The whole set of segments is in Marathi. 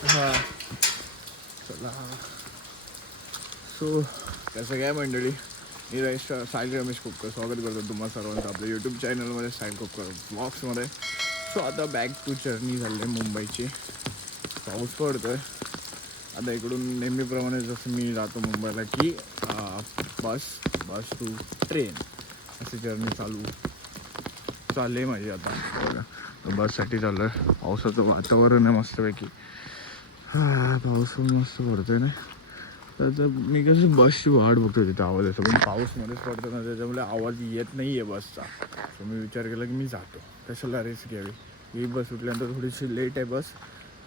हां चला. सो कसं काय मंडळी, मी साहिल रमेश कोपकर स्वागत करतो तुम्हा सर्वांचं आपल्या यूट्यूब चॅनलमध्ये, साहिल कोपकर ब्लॉग्समध्ये. सो आता बॅक टू जर्नी झाली आहे मुंबईची. पाऊस पडतो आहे आता इकडून. नेहमीप्रमाणे जसं मी जातो मुंबईला की बस टू ट्रेन अशी जर्नी चालली आहे माझी आता. बससाठी चालू आहे. पावसाचं वातावरण आहे मस्तपैकी. पाऊस पण मस्त पडतो आहे ना. तर मी कसं बसची वाट बघतो तिथे आवाज येतो, पण पाऊसमध्येच पडतो ना, त्याच्यामुळे आवाज येत नाही आहे बसचा. सो मी विचार केला की मी जातो, कशाला रिस्क घ्यावी. ही बस सुटल्यानंतर थोडीशी लेट आहे बस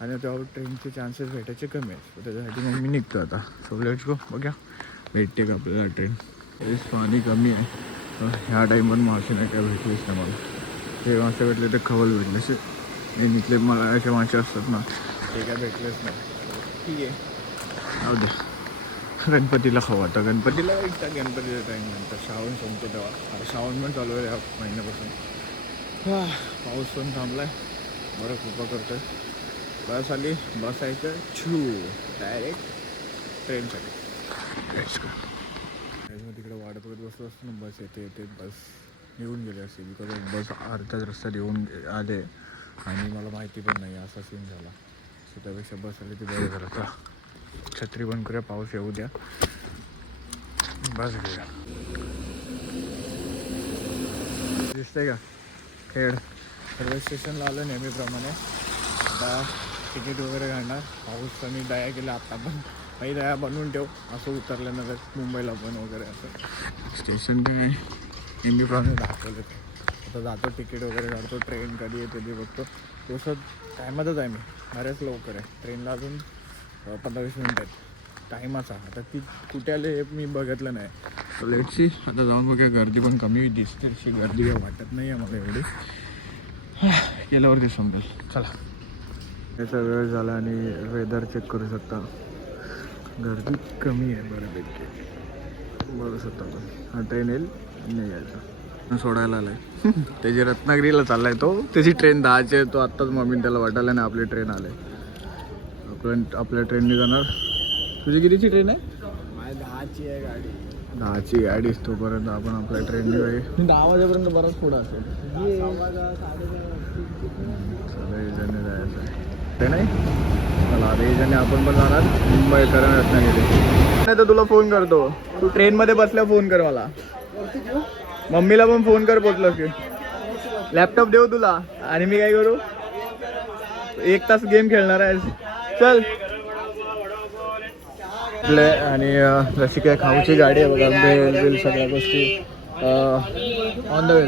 आणि त्यावर ट्रेनचे चान्सेस भेटायचे कमी आहेत. तर त्याच्यासाठी मग मी निघतो आता. सो लेट्स गो, बघा भेटते का आपल्याला ट्रेन. तेच पाणी कमी आहे. ह्या टाईम पण मासे नाही काय भेटलीच नाही मला. ते मासे भेटले ते खवल भेटले असे इथले मला असे मासे असतात ना, ते काय भेटलेच नाही. ठीक आहे जाऊ दे, गणपतीला खाऊ आता. गणपतीला एकदा गणपतीचा टाईम नंतर श्रावण संपतो तेव्हा. आता श्रावण पण चालू आहे या महिन्यापासून. पाऊस पण थांबला आहे, बरं कृपा करतो आहे. बस आली, बसायचं डायरेक्ट ट्रेनसाठी. तिकडे वाट बघत बसलो असतो ना, बस येते बस येऊन गेले असते. बिकॉज बस अर्ध्याच रस्त्यात येऊन आले आणि मला माहिती पण नाही असा सीन झाला. सो त्यापेक्षा बस आली ती बरं झालं. का छत्री बंद करूया, पाऊस येऊ द्या, बस घेऊया. दिसतंय का खेड रेल्वे स्टेशनला आलं नेहमीप्रमाणे. आता तिकीट वगैरे काढणार. पाऊस आणि दया केला आत्ता पण. काही दया बनवून ठेव असं उतरल्यानंतर मुंबईला पण वगैरे असं. स्टेशन काय नेहमीप्रमाणे दाखवलं ते. आता जातो, तिकीट वगैरे काढतो. ट्रेन कधी येते ते बघतो. तसं टायमातच आहे मी, बऱ्याच लवकर आहे. ट्रेनला अजून 15-20 मिनिट आहेत टायमाचा. आता ती कुठे आले हे मी बघितलं नाही. सो लेट्स सी, आता जाऊन बघूया. गर्दी पण कमी दिसते, अशी गर्दी वाटत नाही आहे मला एवढी. गेल्यावरती समजेल. चला, याचा वेळ झाला आणि वेदर चेक करू शकता. गर्दी कमी आहे बऱ्यापैकी, बघू शकता आपण. हा ट्रेन येईल नाही यायचा सोडायला आला आहे. त्याची रत्नागिरीला चालला आहे तो. त्याची ट्रेन 10ची आहे. तो आत्ताच मम्मीने त्याला वाटायला नाही आपली ट्रेन आले. आपल्या ट्रेनने जाणार. तुझी कितीची ट्रेन आहे? 10ची आहे गाडी. 10ची गाडी. तोपर्यंत आपण आपल्या ट्रेनने जाईल. 10 वाजेपर्यंत बराच पुढं असेल. सगळेजण जायचं आहे ते नाही. चला आता आपण पण जाणार मुंबई करा रत्नागिरी. नाही तर तुला फोन करतो. तू ट्रेनमध्ये बसल्या फोन कर मला. मम्मीला पण फोन कर पोचलं की. लॅपटॉप देऊ तुला आणि मी काय करू, 1 तास गेम खेळणार आहे. चल. आणि जशी काय खाऊची गाडी आहे बघा, बेल सगळ्या गोष्टी ऑन द वे.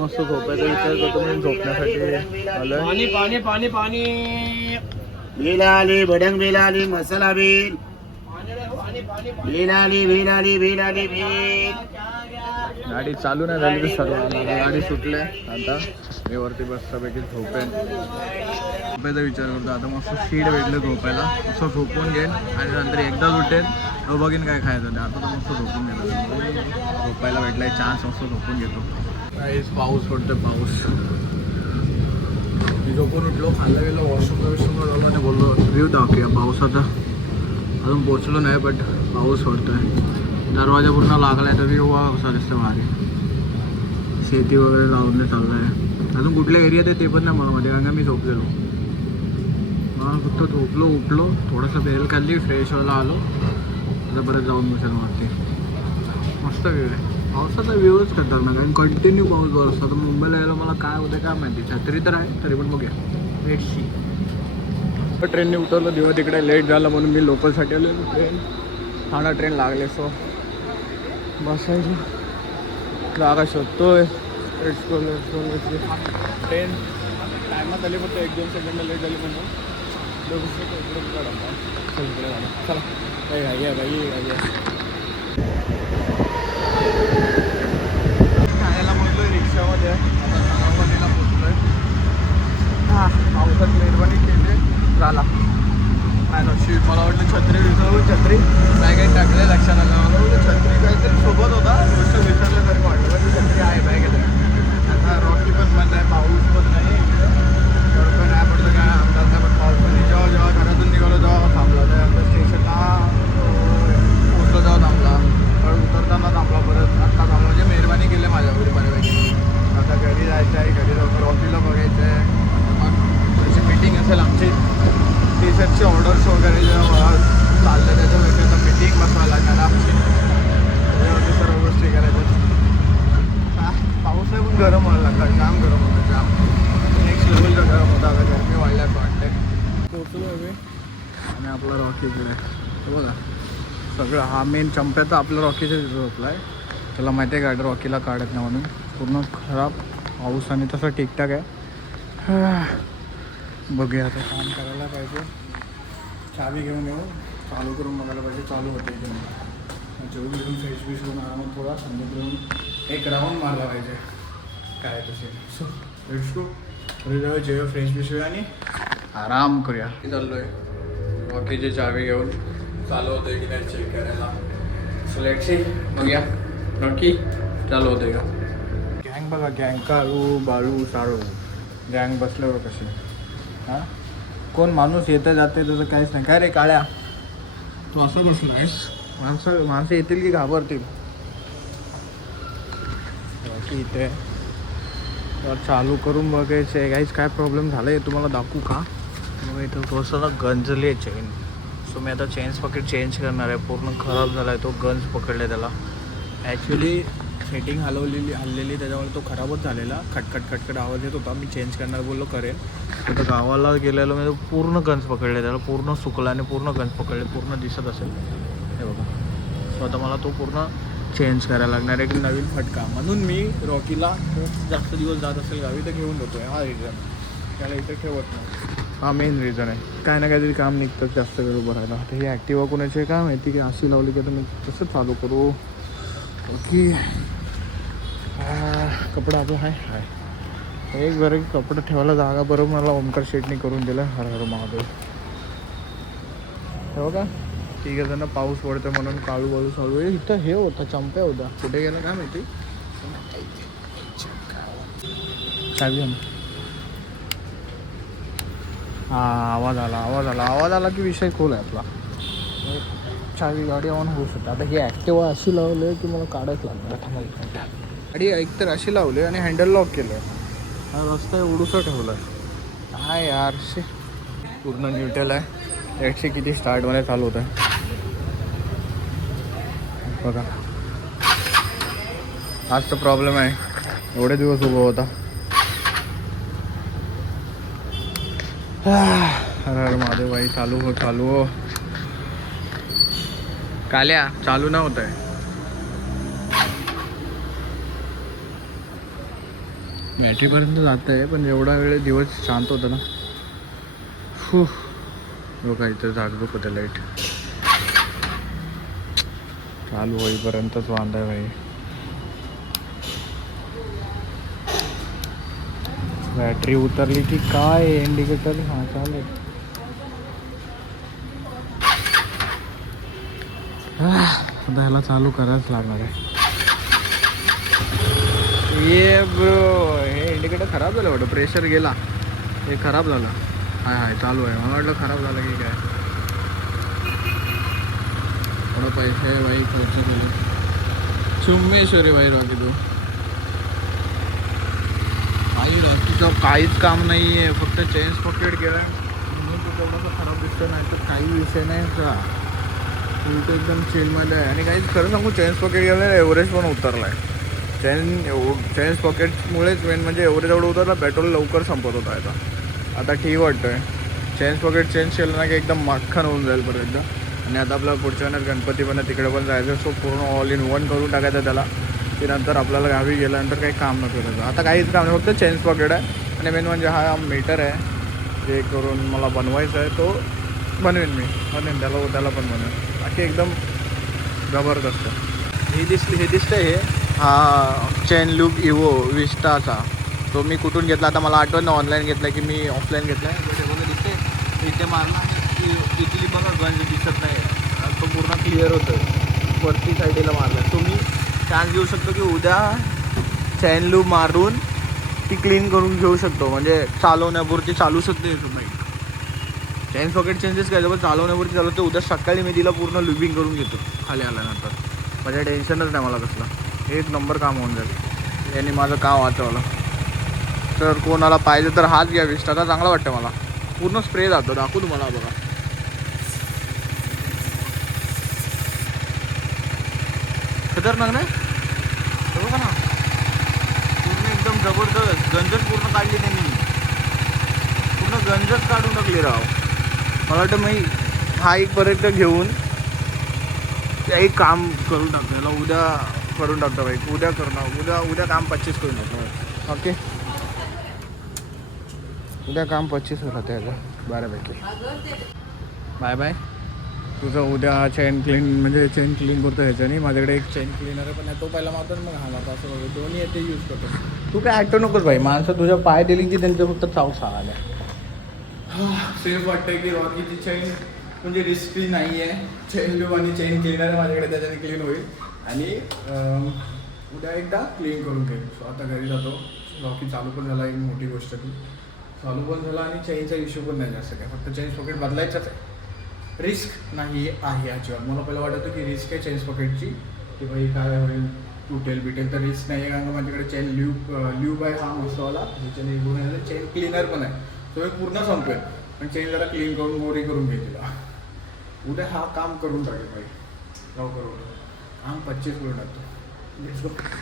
मस्त झोपायचा विचार करतो मी. झोपण्यासाठी आलोय. पाणी पाणी पाणी पाणी. बेल आली, भडंग बेल आली, मसाला बेल. बेल आली, बेल आली, बेल आली, बेल. गाडी चालू नाही झाली तर सर्व गाडी सुटले. आता मी वरती बसल्यापैकी झोपेन. झोपायचा विचार करतो आता. मस्त सीट भेटलं झोपायला, असं झोपून घेईन आणि नंतर एकदा उठेन तो बघीन काय खायचं ते. आता तर मस्त झोपून घेतो. झोपायला भेटलाय चान्स, मस्त झोपून घेतो. काहीच पाऊस पडतो. पाऊस मी झोपून उठलो, खाल्ला गेलो, वॉशरूमला जाऊन आणि बोललो व्ह्यू दाखवूया पावसाचा. अजून पोचलो नाही बट पाऊस पडतो आहे. दरवाजा पूर्ण लागला आहे तर व्ह्यू कसा दिसतं भारी. शेती वगैरे लावून चाललं आहे. अजून कुठल्या एरियात आहे ते पण नाही मला माहिती, कारण का मी झोपलेलो. मला फक्त झोपलो, उठलो, थोडंसं बेल खाल्ली, फ्रेश व्हायला आलो. आता परत जाऊन बसेल वरती. मस्त व्ह्यू आहे. पावसाचा व्ह्यूच खतरनाक कारण कंटिन्यू पाऊस बरं असतो. तर मुंबईला यायला मला काय होतं काय माहिती. छत्री तर आहे तरी पण बघूया. Let see. ट्रेनने उतरलो दिवस तिकडे लेट झालं म्हणून मी लोकलसाठी आलो. ट्रेन ठाणा ट्रेन लागले. सो बसायची जागा शोधतोय. ट्रेन टायमात आली फक्त 1-2 सेकंड लेट झाली म्हणून. चला काही घाई आहे खायला बोलतोय रिक्षामध्ये. आता नावाला पोचलोय. पावसात मेहरबानी केली झाला. काय नशीब. मला वाटलं छत्री विसरून छत्री बॅगेत टाकले, लक्षात आलं. मला वाटलं छत्री काहीतरी सोबत होता, गोष्ट विसरल्यासारखं वाटलं. पण छत्री आहे बॅगेत. आता रॉकी पण बंद आहे, पाऊस पण नाही, पण नाही पडतं काय आमदार. पण पाऊस पण जेव्हा घरातून निघालो असेल आमची टी शर्टची ऑर्डर्स वगैरे जेव्हा चाललं त्याच्यावरती आता मीटिंग बसवायला लागणार आमची, त्याच्यावरती सर्व गोष्टी करायच्या. पाऊस आहे पण गरम व्हायला लागला, जाम गरम होतं, जाम नेक्स्ट लेवलचा गरम होता. आता गरमी वाढल्यास वाटते. पोचलो आहे आणि आपला रॉकी इकडे आहे बघा. सगळं हा मेन चंप्याचा आपल्या रॉकीचा झोपला आहे. त्याला माहिती आहे गाडी रॉकीला काढत नाही म्हणून. पूर्ण खराब पाऊस आणि तसं ठीकठाक आहे. बघूया आता काम करायला पाहिजे. चावी घेऊन येऊ, चालू करून बघायला पाहिजे चालू होते की नाही. जेवून घेऊन फ्रेश बीश होऊन आरामात थोडा संध्याकाळी येऊन एक राऊंड मारला पाहिजे काय तसे. So let's go. थोडी जाऊ जेव्हा फ्रेश बीश होईल आणि आराम करूया. चाललो आहे रॉकीची चावी घेऊन, चालू होतं की नाही चेक करायला. सो लेट्स सी, बघूया रॉकी चालू होते का. गँग बघा, गँग काळू बाळू साळू गँग बसल्यावर कसे. हां कोण माणूस येतं जाते त्याचं काहीच नाही. काय रे काळ्या तू असं बसला आहेस. माणसं येतील की घाबरतील. बाकी इथे तर चालू करून बघायचं आहे काहीच. काय प्रॉब्लेम झाला आहे तुम्हाला दाखवू का. मग इथं थोडंसं ना गंजली आहे चेन. सो मी आता चेन्स पॉकेट चेंज करणार आहे. पूर्ण खराब झाला आहे तो, गंज पकडला आहे त्याला. ॲक्च्युली सेटिंग हल्लेली त्याच्यामुळे तो खराबच झालेला. खटखट आवाज येत होता. मी चेंज करणार बोललो करेन. तर गावाला गेलेलो मी पूर्ण गंज पकडले त्याला. पूर्ण सुकला आणि पूर्ण गंज पकडले. पूर्ण दिसत असेल हे बघा. सो आता मला तो पूर्ण चेंज करायला लागणार आहे. एक नवीन फटका म्हणून मी रॉकीला जास्त दिवस जात असेल गावी तर घेऊन जातो आहे. हा रिझन, त्याला इथे ठेवत नाही. हा मेन रिझन आहे. काय ना काहीतरी काम निघतं जास्त वेळ उभं राहायला. आता ही ॲक्टिवा कोणाची आहे काय माहिती की अशी लावली की आता मी कसं चालू करू. ओके कपडा आपला हाय एक बरं कपडा ठेवायला जागा बरोबर मला ओमकार शेटने करून दिलं. हर हर महादेव. हो का ठीक आहे. त्यांना पाऊस पडतो म्हणून काळू बाळू चालू आहे. इथं हे होता चंप्या होता, कुठे गेलं काय माहिती. चावी आवाज आला की विषय खोल आहे आपला. चावी गाडी ऑन होऊ शकते. आता ही ॲक्टिवा अशी लावली आहे की मला काढायच लागणार. गाडी एकतर अशी लावली आणि हँडल लॉक केलं आहे. हा रस्ता एवढूसा ठेवला आहे काय यार. पूर्ण न्यूट्रल आहे. 100 किती स्टार्टमध्ये चालू होतं बघा. हाच तर प्रॉब्लेम आहे. एवढे दिवस उभं होता. अरे महादेव बाई चालू हो. काल्या चालू ना होत आहे. बॅटरीपर्यंत जात आहे पण एवढा वेळ दिवस शांत होता ना. बघा इथं जागरूक होतं लाईट. चालू होईपर्यंतच वांदा आहे भाई. बॅटरी उतरली की काय इंडिकेटर. हां चालेल. आता ह्याला चालू करायच लागणार आहे. ये ब्रो हे इंडिकेटर खराब झालं वाटतं. प्रेशर गेला हे खराब झालं. हाय चालू आहे. मला वाटलं खराब झालं की काय. थोडं पैसे भाई खर्च केले. चुम्मेश्वरी भाई रॉकी तू. रॉकीचं काहीच काम नाही आहे. फक्त चेन्स पॉकेट गेला म्हणून तो तेवढासा खराब दिसतो. नाही तर काही विषय नाही का. तो एकदम चिलमध्ये आहे. आणि काहीच खरं सांगू चेन्स पॉकेट गेला एव्हरेज पण उतरला आहे. चेन्स पॉकेटमुळेच मेन म्हणजे एवढं जेवढं उतरला पेट्रोल लवकर संपत होता याचा. आता ठीक वाटतं आहे. चेन्स पॉकेट चेंज केलं ना की एकदम मक्खन होऊन जाईल परत एकदा. आणि आता आपल्याला पुढच्या वेळेस गणपती पण तिकडे पण जायचं. सो पूर्ण ऑल इन वन करून टाकायचं त्याला की नंतर आपल्याला गावी गेल्यानंतर काही काम नको करायचं. आता काहीच काम नाही, फक्त चेन्स पॉकेट आहे. आणि मेन म्हणजे हा मीटर आहे जे करून मला बनवायचा आहे. तो बनवेन त्याला पण बनवेन. बाकी एकदम जबरदस्त. हे दिसतं हे हा चेन लूप इवो विस्टाचा. तो मी कुठून घेतला आता मला आठवत ना. ऑनलाईन घेतला की मी ऑफलाईन घेतला आहे. बघा दिसते इथे मारला की इथली बघा गंज दिसत नाही. तो पूर्ण क्लिअर होतं. वरती साईडला मारला. तुम्ही चान्स घेऊ शकतो की उद्या चेन लूप मारून ती क्लीन करून घेऊ शकतो. म्हणजे चालवण्यापुरती चालू शकते तुम्ही. चेन पॉकेट चेंजेस केलं पण चालवण्यापुरती चालवते. उद्या सकाळी मी तिला पूर्ण लुबिंग करून घेतो खाली आल्यानंतर. म्हणजे टेन्शनच नाही मला कसला. एक नंबर काम होऊन जाईल. यांनी माझं काम वाचवलं. तर कोणाला पाहिजे तर हाच घ्या विस्टाचा. चांगला वाटतं मला. पूर्ण स्प्रे जातो, दाखवू तुम्हाला बघा. खतरनाक नाही बघा ना, पूर्ण एकदम जबरदस्त गंजच पूर्ण काढली त्यांनी, पूर्ण गंजच काढून टाकली राव. मला वाटतं मी हा एक परत घेऊन एक काम करून टाकतो, याला उद्या करून टाकतो बाई, उद्या करणार, उद्या काम 25 करून टाकतो. ओके, उद्या काम 25 होईल त्याचं बऱ्यापैकी. Bye bye. तुझं उद्या चेन क्लीन, म्हणजे चेन क्लीन करतो ह्याच्याने. माझ्याकडे एक चेन क्लीनर पण आहे, तो पहिला मारतो मग हा मारतो, असं बघतो, दोन्ही ते यूज करतो. तू काय ॲक्टो नकोस भाई, माणसं तुझ्या पाय दिली की त्यांचं फक्त चाव सांगायला. सेफ वाटतंय की रॉकीची चेन म्हणजे रिस्की नाही आहे. चेन लूब आणि चेन क्लीनर माझ्याकडे, त्याच्याने क्लीन होईल. आणि उद्या एकदा क्लीन करून घेईल. सो आता घरी जातो. रॉकी चालू पण झाला, एक मोठी गोष्ट ती चालू पण झाला आणि चेनचा इश्यू पण नाही जास्त काय, फक्त चेन सॉकेट बदलायचंच आहे. रिस्क नाही आहे अजिबात. मला पहिलं वाटत होतं की रिस्क आहे चेन सॉकेटची, की भाई काय होईल, तुटेल बिटेल, तर रिस्क नाही आहे. कारण का माझ्याकडे चेन ल्यूब आहे हा मस्तवाला, ज्याच्याने निघून चेन क्लीनर पण आहे. तो मी पूर्ण संपवेल, पण चेन जरा क्लीन करून गोरी करून घेईल तिला. उद्या हा काम करून टाकेल भाई, लवकर काम 25 करून टाकतो.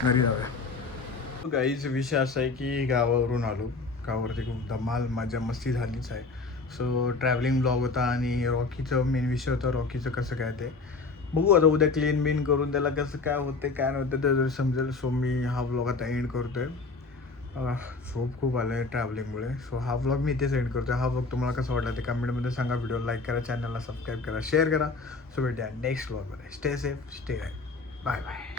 घरी जाऊया. काहीच विषय असा आहे की गावावरून आलो, गावावरती खूप धमाल मजा मस्ती झालीच आहे. सो ट्रॅव्हलिंग ब्लॉग होता आणि रॉकीचं मेन विषय होता, रॉकीचं कसं काय ते बघू आता उद्या क्लीन बिन करून त्याला कसं काय होते काय नव्हतं ते जर समजेल. सो मी हा ब्लॉग आता एंड करतो आहे. झोप खूप आलं आहे ट्रॅव्हलिंगमुळे. सो हा ब्लॉग मी इथेच एंड करतो आहे. हा ब्लॉग तुम्हाला कसा वाटला ते कमेंटमध्ये सांगा. व्हिडिओ लाईक करा, चॅनलला सबस्क्राईब करा, शेअर करा. सो भेटूया नेक्स्ट ब्लॉगमध्ये. Stay safe, stay right, bye bye.